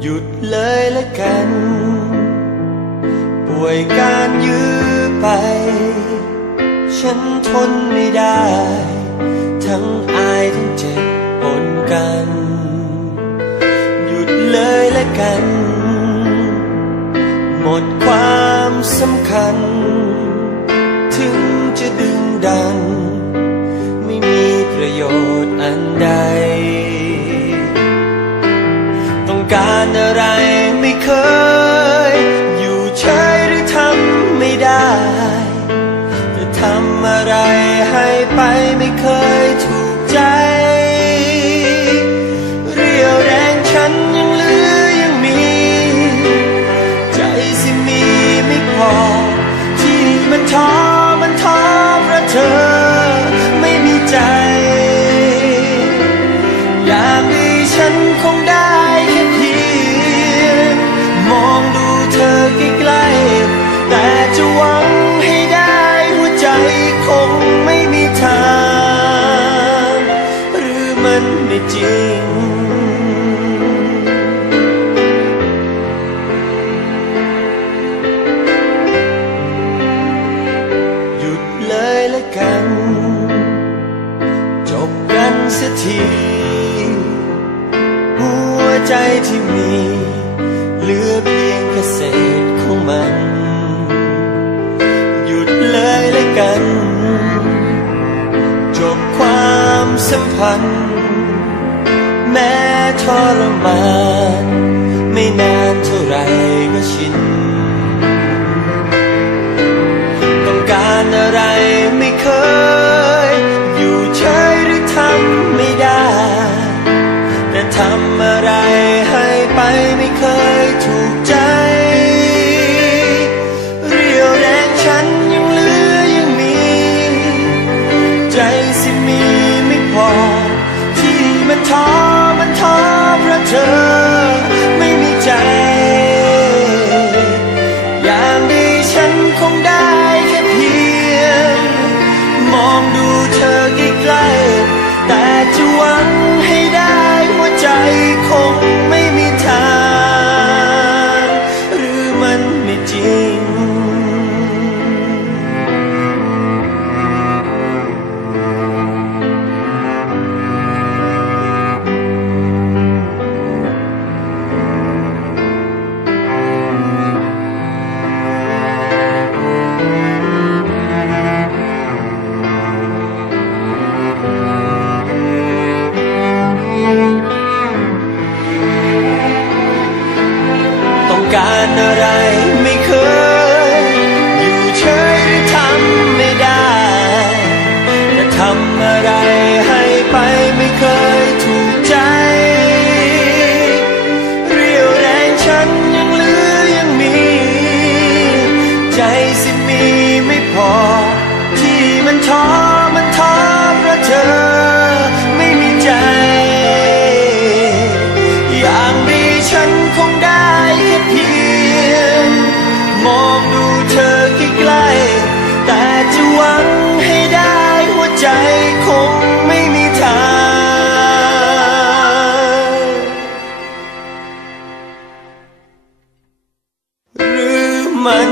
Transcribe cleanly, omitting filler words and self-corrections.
หยุดเลยละกันป่วยการยื้อไปฉันทนไม่ได้ทั้งอายทั้งเจ็บปนกันหยุดเลยละกันหมดความสำคัญถึงจะดึงดันไม่มีประโยชน์อันใดต้องการอะไรไม่เคยอยู่เฉยหรือทำไม่ได้แต่ทำอะไรให้ไปไม่เคยถูกใจเรี่ยวแรงฉันยังเหลือยังมีใจสิมีไม่พอที่มันท้อเพราะเธอไม่มีใจอย่างนี้ฉันคงได้แค่เพียงมองดูเธอใกล้ๆแต่จะหวังให้ได้หัวใจคงไม่มีทางหรือมันไม่จริงหยุดเลยละกันจบกันเสียทีหัวใจที่มีเหลือเพียงแค่เศษของมันหยุดเลยละกันจบความสัมพันธ์แม้ทรมานไม่นานเท่าไรก็ชินต้องการอะไรไม่เคยอยู่เฉยหรือทำไม่ได้แต่ทำอะไรให้ไปไม่เคยถูกใจเรี่ยวแรงฉันยังเหลือยังมีใจสิมีไม่พอที่มันท้อเพราะเธอไม่มีใจอย่างนี้ฉันคงได้แค่เพียงมองดูเธอใกล้ๆแต่จะหวังให้ได้หัวใจคงไม่มีทางหรือมันไม่จริงการอะไรไม่เคยอยู่เฉยหรือทำไม่ได้แต่ทำอะไรให้ไปไม่เคยถูกใจเรี่ยวแรงฉันยังเหลือยังมีใจสิมีไม่พอที่มันท้อเพราะเธอไม่มีใจอย่างนี้ฉันคงได้แค่เพียงมองดูเธอใกล้ๆแต่จะหวังให้ได้หัวใจคงไม่มีทางหรือมัน